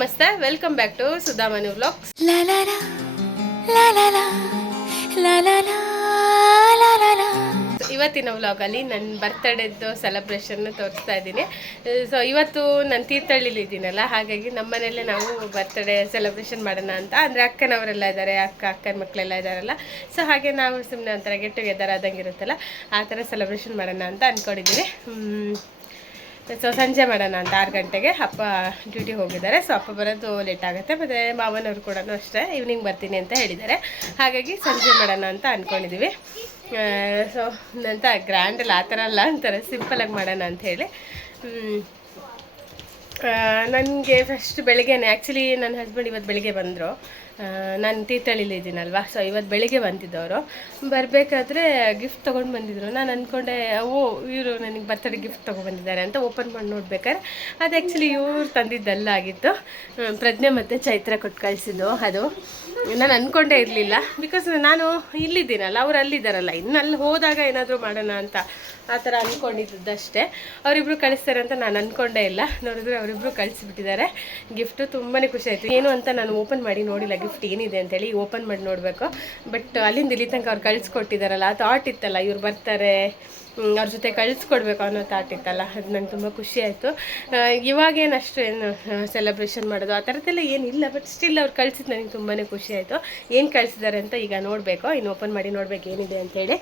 ನಮಸ್ತೆ, welcome back to Sudhamanu vlogs. ಇವತ್ತಿನ ವ್ಲಾಗಲ್ಲಿ ನನ್ನ ಬರ್ತ್ಡೇದು ಸೆಲೆಬ್ರೇಷನ್ ತೋರಿಸ್ತಾ ಇದ್ದೀನಿ. ಸೊ ಇವತ್ತು ನಾನು ತೀರ್ಥಹಳ್ಳಿಲಿದ್ದೀನಲ್ಲ, ಹಾಗಾಗಿ ನಮ್ಮ ಮನೆಯಲ್ಲೇ ನಾವು ಬರ್ತ್ಡೇ ಸೆಲೆಬ್ರೇಷನ್ ಮಾಡೋಣ ಅಂತ. ಅಂದರೆ ಅಕ್ಕನವರೆಲ್ಲ ಇದ್ದಾರೆ, ಅಕ್ಕನ ಮಕ್ಕಳೆಲ್ಲ ಇದ್ದಾರಲ್ಲ. ಸೊ ಹಾಗೆ ನಾವು ಸುಮ್ಮನೆ ಒಂಥರ ಗೆಟ್ ಟುಗೆದರ್ ಆದಂಗೆ ಇರುತ್ತಲ್ಲ, ಆ ಥರ ಸೆಲೆಬ್ರೇಷನ್ ಮಾಡೋಣ ಅಂತ ಅಂದ್ಕೊಂಡಿದ್ದೀನಿ. ಸೊ ಸಂಜೆ ಮಾಡೋಣ ಅಂತ 6 ಗಂಟೆಗೆ. ಅಪ್ಪ ಡ್ಯೂಟಿ ಹೋಗಿದ್ದಾರೆ. ಸೊ ಅಪ್ಪ ಬರೋದು ಲೇಟ್ ಆಗುತ್ತೆ. ಮತ್ತು ಮಾವನವ್ರು ಕೂಡ ಅಷ್ಟೇ ಈವ್ನಿಂಗ್ ಬರ್ತೀನಿ ಅಂತ ಹೇಳಿದ್ದಾರೆ. ಹಾಗಾಗಿ ಸಂಜೆ ಮಾಡೋಣ ಅಂತ ಅಂದ್ಕೊಂಡಿದ್ದೀವಿ. ಸೊ ಅಂತ ಗ್ರ್ಯಾಂಡಲ್ಲಿ ಆ ಥರ ಅಲ್ಲ, ಅಂತಾರೆ ಸಿಂಪಲಾಗಿ ಮಾಡೋಣ ಅಂಥೇಳಿ. ನನಗೆ ಫಸ್ಟ್ ಬೆಳಗ್ಗೆನೇ ಆ್ಯಕ್ಚುಲಿ ನನ್ನ ಹಸ್ಬೆಂಡ್ ಇವತ್ತು ಬೆಳಿಗ್ಗೆ ಬಂದರು. ನಾನು ತೀರ್ಥಹಳ್ಳಿಲಿದ್ದೀನಲ್ವ, ಸೊ ಇವತ್ತು ಬೆಳಿಗ್ಗೆ ಬಂದಿದ್ದವರು. ಬರಬೇಕಾದ್ರೆ ಗಿಫ್ಟ್ ತೊಗೊಂಡು ಬಂದಿದ್ರು. ನಾನು ಅಂದ್ಕೊಂಡೆ ಇವರು ನನಗೆ ಬರ್ತಡೇ ಗಿಫ್ಟ್ ತೊಗೊಬಂದಿದ್ದಾರೆ ಅಂತ ಓಪನ್ ಮಾಡಿ ನೋಡ್ಬೇಕಾದ್ರೆ ಅದು ಆ್ಯಕ್ಚುಲಿ ಇವ್ರು ತಂದಿದ್ದೆಲ್ಲ ಆಗಿತ್ತು. ಪ್ರಜ್ಞೆ ಮತ್ತು ಚೈತ್ರ ಕೊಟ್ಟು ಕಳಿಸಿದ್ದು. ಅದು ನಾನು ಅಂದ್ಕೊಂಡೇ ಇರಲಿಲ್ಲ, ಬಿಕಾಸ್ ನಾನು ಇಲ್ಲಿದ್ದೀನಲ್ಲ, ಅವ್ರು ಅಲ್ಲಿದ್ದಾರಲ್ಲ. ಇನ್ನು ಅಲ್ಲಿ ಹೋದಾಗ ಏನಾದರೂ ಮಾಡೋಣ ಅಂತ ಆ ಥರ ಅಂದ್ಕೊಂಡಿದ್ದಷ್ಟೇ. ಅವರಿಬ್ಬರು ಕಳಿಸ್ತಾರೆ ಅಂತ ನಾನು ಅಂದ್ಕೊಂಡೇ ಇಲ್ಲ. ನೋಡಿದ್ರೆ ಅವರಿಬ್ಬರು ಕಳಿಸಿಬಿಟ್ಟಿದ್ದಾರೆ ಗಿಫ್ಟು. ತುಂಬಾ ಖುಷಿ ಆಯಿತು. ಏನು ಅಂತ ನಾನು ಓಪನ್ ಮಾಡಿ ನೋಡಿಲ್ಲ ಗಿಫ್ಟ್ ಏನಿದೆ ಅಂತೇಳಿ. ಓಪನ್ ಮಾಡಿ ನೋಡಬೇಕು. ಬಟ್ ಅಲ್ಲಿಂದ ಇಲ್ಲಿ ತನಕ ಅವ್ರು ಕಳಿಸ್ಕೊಟ್ಟಿದ್ದಾರಲ್ಲ, ಆ ಥಾಟ್ ಇತ್ತಲ್ಲ, ಇವ್ರು ಬರ್ತಾರೆ ಅವ್ರ ಜೊತೆ ಕಳಿಸ್ಕೊಡ್ಬೇಕು ಅನ್ನೋ ಥಾಟ್ ಇತ್ತಲ್ಲ, ಅದು ನಂಗೆ ತುಂಬ ಖುಷಿ ಆಯಿತು. ಇವಾಗೇನು ಅಷ್ಟು ಏನು ಸೆಲೆಬ್ರೇಷನ್ ಮಾಡೋದು ಆ ಥರದ್ದೆಲ್ಲ ಏನಿಲ್ಲ. ಬಟ್ ಸ್ಟಿಲ್ ಅವ್ರು ಕಳಿಸಿದ್ದು ನನಗೆ ತುಂಬಾ ಖುಷಿ ಆಯಿತು. ಏನು ಕಳಿಸಿದ್ದಾರೆ ಅಂತ ಈಗ ನೋಡಬೇಕು, ಇನ್ನು ಓಪನ್ ಮಾಡಿ ನೋಡ್ಬೇಕು ಏನಿದೆ ಅಂಥೇಳಿ.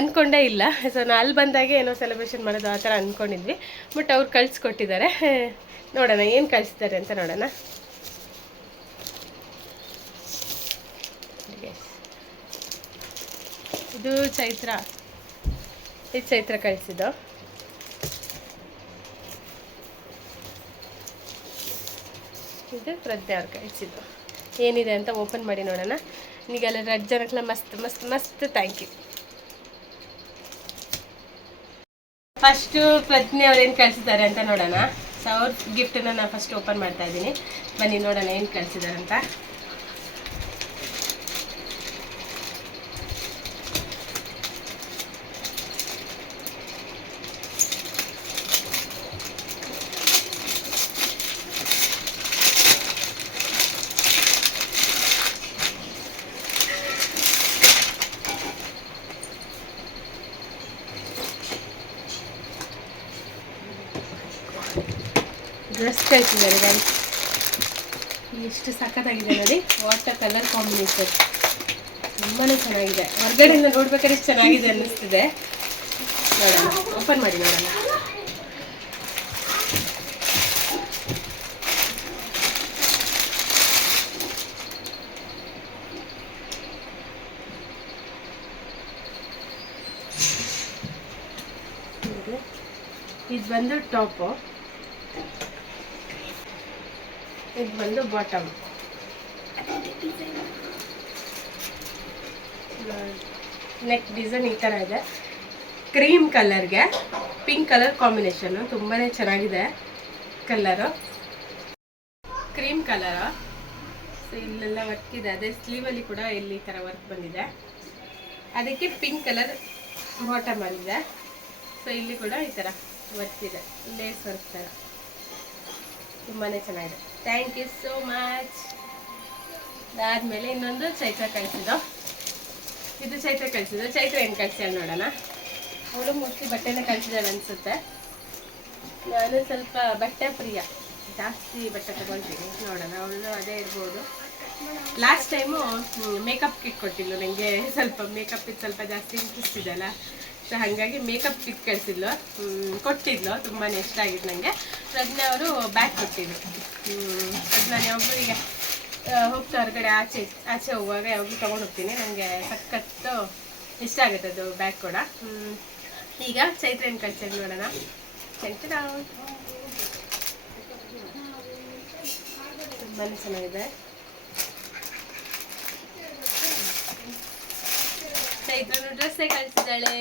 ಅಂದ್ಕೊಂಡೇ ಇಲ್ಲ. ಸೊ ನಾನು ಅಲ್ಲಿ ಬಂದಾಗೆ ಏನೋ ಸೆಲೆಬ್ರೇಷನ್ ಮಾಡೋದು ಆ ಥರ ಅಂದ್ಕೊಂಡಿದ್ವಿ. ಬಟ್ ಅವ್ರು ಕಳಿಸ್ಕೊಟ್ಟಿದ್ದಾರೆ. ನೋಡೋಣ ಏನು ಕಳಿಸಿದ್ದಾರೆ ಅಂತ ನೋಡೋಣ. ಇದು ಚೈತ್ರ, ಇದು ಚೈತ್ರ ಕಳಿಸಿದ್ದು. ಇದು ಪ್ರಜ್ಞೆ ಅವ್ರು ಕಳಿಸಿದ್ದು. ಏನಿದೆ ಅಂತ ಓಪನ್ ಮಾಡಿ ನೋಡೋಣ. ಈಗೆಲ್ಲ ರೆಡ್ ಜನಕ್ಕೆಲ್ಲ ಮಸ್ತ್ ಮಸ್ತ್ ಮಸ್ತ್ ಥ್ಯಾಂಕ್ ಯು. ಫಸ್ಟು ಪ್ರಜ್ಞೆ ಅವ್ರು ಏನು ಕಳಿಸಿದ್ದಾರೆ ಅಂತ ನೋಡೋಣ. ಸೊ ಅವ್ರ ಗಿಫ್ಟನ್ನು ನಾನು ಫಸ್ಟ್ ಓಪನ್ ಮಾಡ್ತಾ ಇದ್ದೀನಿ. ಬನ್ನಿ ನೋಡೋಣ ಏನು ಕಳಿಸಿದ್ದಾರೆ ಅಂತ. ಡ್ರೆಸ್ ಕಳಿಸಿದ್ದಾರೆ ಗೈಸ್. ಎಷ್ಟು ಸಖತ್ತಾಗಿದೆ ನೋಡಿ. ವಾಟರ್ ಕಲರ್ ಕಾಂಬಿನೇಷನ್ ತುಂಬಾ ಚೆನ್ನಾಗಿದೆ. ಹೊರಗಡೆಯಿಂದ ನೋಡ್ಬೇಕಾದ್ರೆ ಎಷ್ಟು ಚೆನ್ನಾಗಿದೆ ಅನ್ನಿಸ್ತಿದೆ. ನೋಡೋಣ, ಓಪನ್ ಮಾಡಿ ನೋಡೋಣ. ಇದು ಬಂದು ಟಾಪು, ಇದು ಬಂದು ಬಾಟಮ್. ನೆಕ್ ಡಿಸೈನ್ ಈ ಥರ ಇದೆ. ಕ್ರೀಮ್ ಕಲರ್ಗೆ ಪಿಂಕ್ ಕಲರ್ ಕಾಂಬಿನೇಷನ್ನು ತುಂಬಾ ಚೆನ್ನಾಗಿದೆ ಕಲರು. Cream colour. ಸೊ ಇಲ್ಲೆಲ್ಲ ವರ್ಕ್ ಇದೆ. ಅದೇ ಸ್ಲೀವಲ್ಲಿ ಕೂಡ ಇಲ್ಲಿ ಈ ಥರ ವರ್ಕ್ ಬಂದಿದೆ. ಅದಕ್ಕೆ ಪಿಂಕ್ ಕಲರ್ ಬಾಟಮ್ ಬಂದಿದೆ. ಸೊ ಇಲ್ಲಿ ಕೂಡ ಈ ಥರ ವರ್ಕ್ ಇದೆ, ಲೇಸ್ ವರ್ಕ್ ಥರ. ತುಂಬಾ ಚೆನ್ನಾಗಿದೆ. Thank you so much. ಅದಾದಮೇಲೆ ಇನ್ನೊಂದು ಚೈತ್ರ ಕಳಿಸಿದ್ದು. ಇದು ಚೈತ್ರ ಕಳಿಸಿದ್ದು. ಚೈತ್ರ ಏನು ಕಳಿಸ್ಯಾಳ ನೋಡೋಣ. ಅವಳು ಮೋಸ್ಟ್ಲಿ ಬಟ್ಟೆನೇ ಕಳಿಸಿದಾಳೆ ಅನಿಸುತ್ತೆ. ನಾನು ಸ್ವಲ್ಪ ಬಟ್ಟೆ ಪ್ರಿಯ, ಜಾಸ್ತಿ ಬಟ್ಟೆ ತಗೊಳ್ತೀನಿ. ನೋಡೋಣ ಅವಳು ಅದೇ ಇರ್ಬೋದು. ಲಾಸ್ಟ್ ಟೈಮು ಮೇಕಪ್ ಕಿಟ್ ಕೊಟ್ಟಿಲ್ಲ ನನಗೆ. ಸ್ವಲ್ಪ ಮೇಕಪ್ ಇದು ಸ್ವಲ್ಪ ಜಾಸ್ತಿ ಇಂಟ್ರೆಸ್ಟ್ ಇದೆಯಲ್ಲ, ಸೊ ಹಾಗಾಗಿ ಮೇಕಪ್ ಕಿಟ್ ಕೊಟ್ಟಿದ್ಲು. ತುಂಬಾ ಇಷ್ಟ ಆಗಿತ್ತು ನನಗೆ. ಪ್ರಜ್ಞೆ ಅವರು ಬ್ಯಾಗ್ ಕೊಟ್ಟಿದ್ರು. ಅದು ನಾನು ಯಾವಾಗಲೂ ಈಗ ಹೋಗ್ತಾ ಹೊರಗಡೆ ಆಚೆ ಹೋಗುವಾಗ ಯಾವಾಗಲೂ ತೊಗೊಂಡು ಹೋಗ್ತೀನಿ. ನನಗೆ ಸಖತ್ತು ಇಷ್ಟ ಆಗುತ್ತೆ ಅದು ಬ್ಯಾಗ್ ಕೂಡ. ಈಗ ಚೈತ್ರ ಏನು ಕಳ್ಸಿ ನೋಡೋಣ. ಚೈತ್ರ ತುಂಬಾ ಚೆನ್ನಾಗಿದೆ. ಚೈತ್ರನು ಡ್ರೆಸ್ಸೇ ಕಳಿಸಿದ್ದಾಳೆ.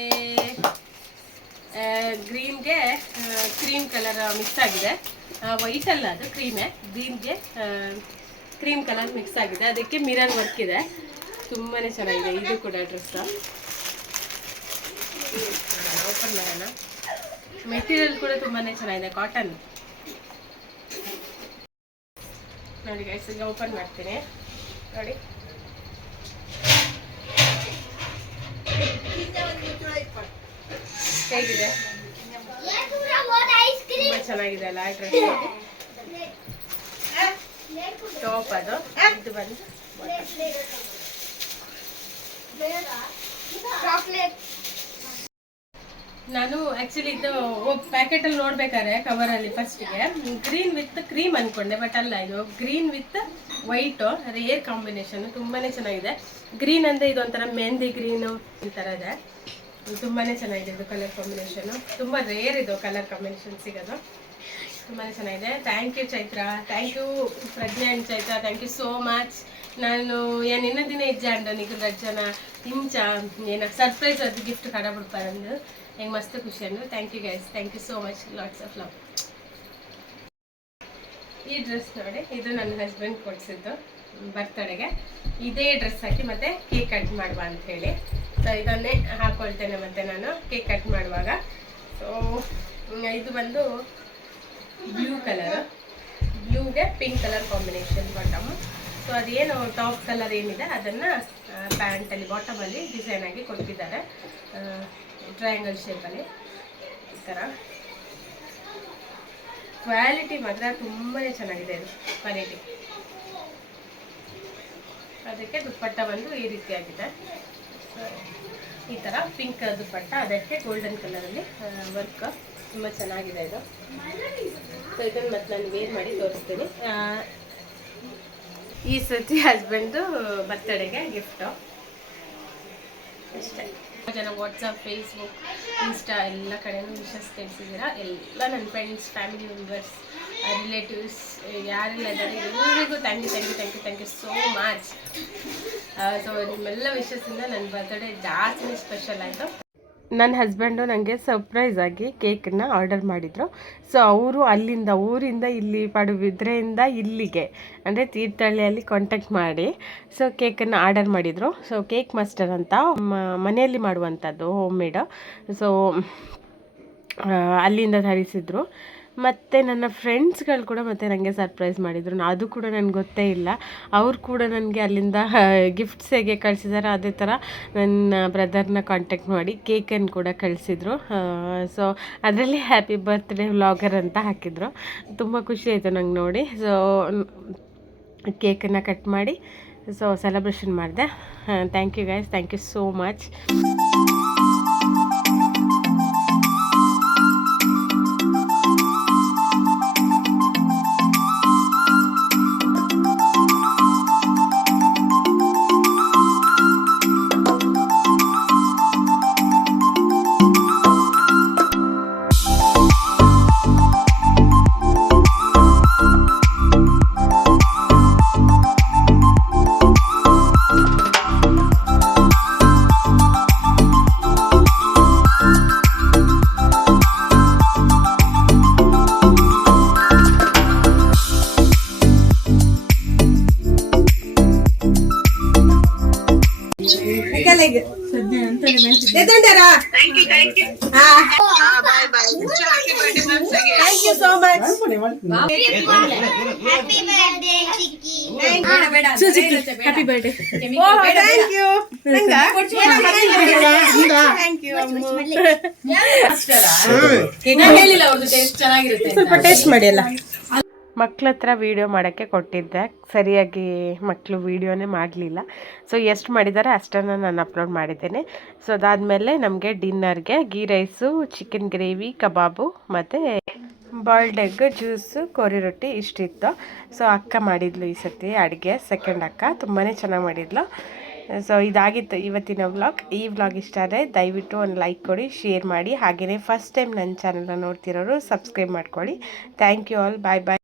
ಗ್ರೀನ್ಗೆ ಕ್ರೀಮ್ ಕಲರ್ ಮಿಕ್ಸ್ ಆಗಿದೆ. ವೈಟ್ ಅಲ್ಲ, ಅದು ಕ್ರೀಮೇ. ಗ್ರೀನ್ಗೆ ಕ್ರೀಮ್ ಕಲರ್ ಮಿಕ್ಸ್ ಆಗಿದೆ. ಅದಕ್ಕೆ ಮಿರರ್ ವರ್ಕ್ ಇದೆ. ತುಂಬಾ ಚೆನ್ನಾಗಿದೆ ಇದು ಕೂಡ ಡ್ರೆಸ್. ಓಪನ್ ಮಾಡೋಣ. ಮೆಟೀರಿಯಲ್ ಕೂಡ ತುಂಬಾ ಚೆನ್ನಾಗಿದೆ, ಕಾಟನ್. ನೋಡಿ ಗೈಸ್, ಈಗ ಓಪನ್ ಮಾಡ್ತೀನಿ ನೋಡಿ. ಹೇಗಿದೆ, ತುಂಬ ಚೆನ್ನಾಗಿದೆ ಅಲ್ಲ ಡ್ರೆಸ್. ಟಾಪ್ ಅದು, ಇದು ಬಂದು ನಾನು ಆ್ಯಕ್ಚುಲಿ ಇದು ಪ್ಯಾಕೆಟಲ್ಲಿ ನೋಡ್ಬೇಕಾದ್ರೆ ಕವರಲ್ಲಿ ಫಸ್ಟಿಗೆ ಗ್ರೀನ್ ವಿತ್ ಕ್ರೀಮ್ ಅಂದ್ಕೊಂಡೆ, ಬಟ್ ಅಲ್ಲ, ಇದು green with white rare combination, ತುಂಬಾ ಚೆನ್ನಾಗಿದೆ. ಗ್ರೀನ್ ಅಂದರೆ ಇದು ಒಂಥರ ಮೆಹಂದಿ ಗ್ರೀನು ಈ ಥರ ಇದೆ, ತುಂಬಾ ಚೆನ್ನಾಗಿದೆ ಇದು ಕಲರ್ ಕಾಂಬಿನೇಷನು. ತುಂಬ ರೇರ್ ಇದು ಕಲರ್ ಕಾಂಬಿನೇಷನ್ ಸಿಗೋದು, ತುಂಬಾ ಚೆನ್ನಾಗಿದೆ. Thank you Chaitra, thank you Pragya and Chaitra, thank you so much. ನಾನು ನಿನ್ನ ದಿನ ಇಜ್ಜಾಂಡು నీకు రచన ఇంచా నేను ಸರ್ಪ್ರೈಸ್ ಅದು ಗಿಫ್ಟ್ ಕಡಬಿಡ್ಪಾರಂದು ಹೆಂಗೆ ಮಸ್ತ್ ಖುಷಿ ಅಂದು. Thank you guys, thank you so much, lots of love. ಈ ಡ್ರೆಸ್ ನೋಡಿ, ಇದು ನನ್ನ ಹಸ್ಬೆಂಡ್ ಕೊಡಿಸಿದ್ದು ಬರ್ತಡೆಗೆ. ಇದೇ ಡ್ರೆಸ್ ಹಾಕಿ ಮತ್ತೆ ಕೇಕ್ ಕಟ್ ಮಾಡುವ ಅಂತ ಹೇಳಿ, ಸೊ ಇದನ್ನೇ ಹಾಕ್ಕೊಳ್ತೇನೆ ಮತ್ತೆ ನಾನು ಕೇಕ್ ಕಟ್ ಮಾಡುವಾಗ. ಸೊ ಇದು ಬಂದು ಬ್ಲೂ ಕಲರ್, ಬ್ಲೂಗೆ pink colour combination bottom. So ಅದೇನು ಟಾಪ್ ಕಲರ್ ಏನಿದೆ ಅದನ್ನು ಪ್ಯಾಂಟಲ್ಲಿ ಬಾಟಮಲ್ಲಿ ಡಿಸೈನ್ ಆಗಿ ಕೊಟ್ಟಿದ್ದಾರೆ, ಟ್ರಯಾಂಗಲ್ ಶೇಪಲ್ಲಿ ಈ ಥರ. ಕ್ವಾಲಿಟಿ ಮಾತ್ರ ತುಂಬಾ ಚೆನ್ನಾಗಿದೆ, ಇದು ಕ್ವಾಲಿಟಿ. ಅದಕ್ಕೆ ದುಪ್ಪಟ್ಟ ಬಂದು ಈ ರೀತಿಯಾಗಿದೆ, ಸೊ ಈ ಥರ ಪಿಂಕ್ ದುಪ್ಪಟ್ಟ, ಅದಕ್ಕೆ ಗೋಲ್ಡನ್ ಕಲರಲ್ಲಿ ವರ್ಕ್, ತುಂಬ ಚೆನ್ನಾಗಿದೆ ಇದು. ಸೊ ಇದನ್ನು ಮತ್ತೆ ನಾನು ವೇರ್ ಮಾಡಿ ತೋರಿಸ್ತೀನಿ. ಈ ಸತಿ ಹಸ್ಬೆಂಡು ಬರ್ತಡೆಗೆ ಗಿಫ್ಟು ಅಷ್ಟೇ. ಜನ ವಾಟ್ಸಪ್, ಫೇಸ್ಬುಕ್, ಇನ್ಸ್ಟಾ ಎಲ್ಲ ಕಡೆಯೂ ವಿಶಸ್ ತಿಳಿಸಿದ್ದೀರಾ. ಎಲ್ಲ ನನ್ನ ಫ್ರೆಂಡ್ಸ್, ಫ್ಯಾಮಿಲಿ ಮೆಂಬರ್ಸ್, ರಿಲೇಟಿವ್ಸ್ ಯಾರೆಲ್ಲ ಇದ್ದಾರೆ ಎಲ್ಲರಿಗೂ thank you, thank you, thank you, thank you so much. So ನಿಮ್ಮೆಲ್ಲ ವಿಶಸ್ಸಿಂದ ನನ್ನ ಬರ್ತಡೇ ಜಾಸ್ತಿ ಸ್ಪೆಷಲ್ ಆಯಿತು. ನನ್ನ ಹಸ್ಬೆಂಡು ನನಗೆ ಸರ್ಪ್ರೈಸ್ ಆಗಿ ಕೇಕನ್ನು ಆರ್ಡರ್ ಮಾಡಿದರು. ಸೊ ಅವರು ಅಲ್ಲಿಂದ ಊರಿಂದ ಇಲ್ಲಿ ಪಡುಬಿದ್ರೆಯಿಂದ ಇಲ್ಲಿಗೆ ಅಂದರೆ ತೀರ್ಥಹಳ್ಳಿಯಲ್ಲಿ ಕಾಂಟ್ಯಾಕ್ಟ್ ಮಾಡಿ ಸೊ ಕೇಕನ್ನು ಆರ್ಡರ್ ಮಾಡಿದರು. ಸೊ ಕೇಕ್ ಮಾಸ್ಟರ್ ಅಂತ ಮನೆಯಲ್ಲಿ ಮಾಡುವಂಥದ್ದು, ಹೋಮ್ ಮೇಡ್. ಸೊ ಅಲ್ಲಿಂದ ತರಿಸಿದ್ರು. ಮತ್ತು ನನ್ನ ಫ್ರೆಂಡ್ಸ್ಗಳು ಕೂಡ ಮತ್ತು ನನಗೆ ಸರ್ಪ್ರೈಸ್ ಮಾಡಿದರು, ಅದು ಕೂಡ ನನಗೆ ಗೊತ್ತೇ ಇಲ್ಲ. ಅವ್ರು ಕೂಡ ನನಗೆ ಅಲ್ಲಿಂದ ಗಿಫ್ಟ್ಸ್ ಹೇಗೆ ಕಳಿಸಿದ್ದಾರೆ ಅದೇ ಥರ ನನ್ನ ಬ್ರದರ್ನ ಕಾಂಟ್ಯಾಕ್ಟ್ ಮಾಡಿ ಕೇಕನ್ನು ಕೂಡ ಕಳಿಸಿದ್ರು. ಸೊ ಅದರಲ್ಲಿ ಹ್ಯಾಪಿ ಬರ್ತ್ಡೇ ವ್ಲಾಗರ್ ಅಂತ ಹಾಕಿದರು. ತುಂಬ ಖುಷಿ ಆಯಿತು ನಂಗೆ ನೋಡಿ. ಸೊ ಕೇಕನ್ನು ಕಟ್ ಮಾಡಿ ಸೊ ಸೆಲೆಬ್ರೇಷನ್ ಮಾಡಿದೆ. Thank you guys, thank you so much. Thank you so much. Happy birthday. Oh, thank you. Thank you. ಸ್ವಲ್ಪ ಟೇಸ್ಟ್ ಮಾಡಿ ಅಲ್ಲ. ಮಕ್ಳ ಹತ್ರ ವೀಡಿಯೋ ಮಾಡೋಕ್ಕೆ ಕೊಟ್ಟಿದ್ದೆ, ಸರಿಯಾಗಿ ಮಕ್ಕಳು ವೀಡಿಯೋನೇ ಮಾಡಲಿಲ್ಲ. ಸೊ ಎಷ್ಟು ಮಾಡಿದ್ದಾರೆ ಅಷ್ಟನ್ನು ನಾನು ಅಪ್ಲೋಡ್ ಮಾಡಿದ್ದೇನೆ. ಸೊ ಅದಾದಮೇಲೆ ನಮಗೆ ಡಿನ್ನರ್ಗೆ ಗೀ ರೈಸು, ಚಿಕನ್ ಗ್ರೇವಿ, ಕಬಾಬು ಮತ್ತು ಬಾಯ್ಲ್ಡ್ ಎಗ್, ಜ್ಯೂಸು, ಕೋರಿ ರೊಟ್ಟಿ ಇಷ್ಟಿತ್ತು. ಸೊ ಅಕ್ಕ ಮಾಡಿದ್ಲು ಈ ಸತಿ ಅಡುಗೆ, ಸೆಕೆಂಡ್ ಅಕ್ಕ ತುಂಬಾ ಚೆನ್ನಾಗಿ ಮಾಡಿದ್ಲು. ಸೊ ಇದಾಗಿತ್ತು ಇವತ್ತಿನ ವ್ಲಾಗ್. ಈ ವ್ಲಾಗ್ ಇಷ್ಟ ಆದರೆ ದಯವಿಟ್ಟು ಒಂದು ಲೈಕ್ ಕೊಡಿ, ಶೇರ್ ಮಾಡಿ. ಹಾಗೆಯೇ ಫಸ್ಟ್ ಟೈಮ್ ನನ್ನ ಚಾನಲ್ನ ನೋಡ್ತಿರೋರು ಸಬ್ಸ್ಕ್ರೈಬ್ ಮಾಡ್ಕೊಳ್ಳಿ. Thank you all, bye bye.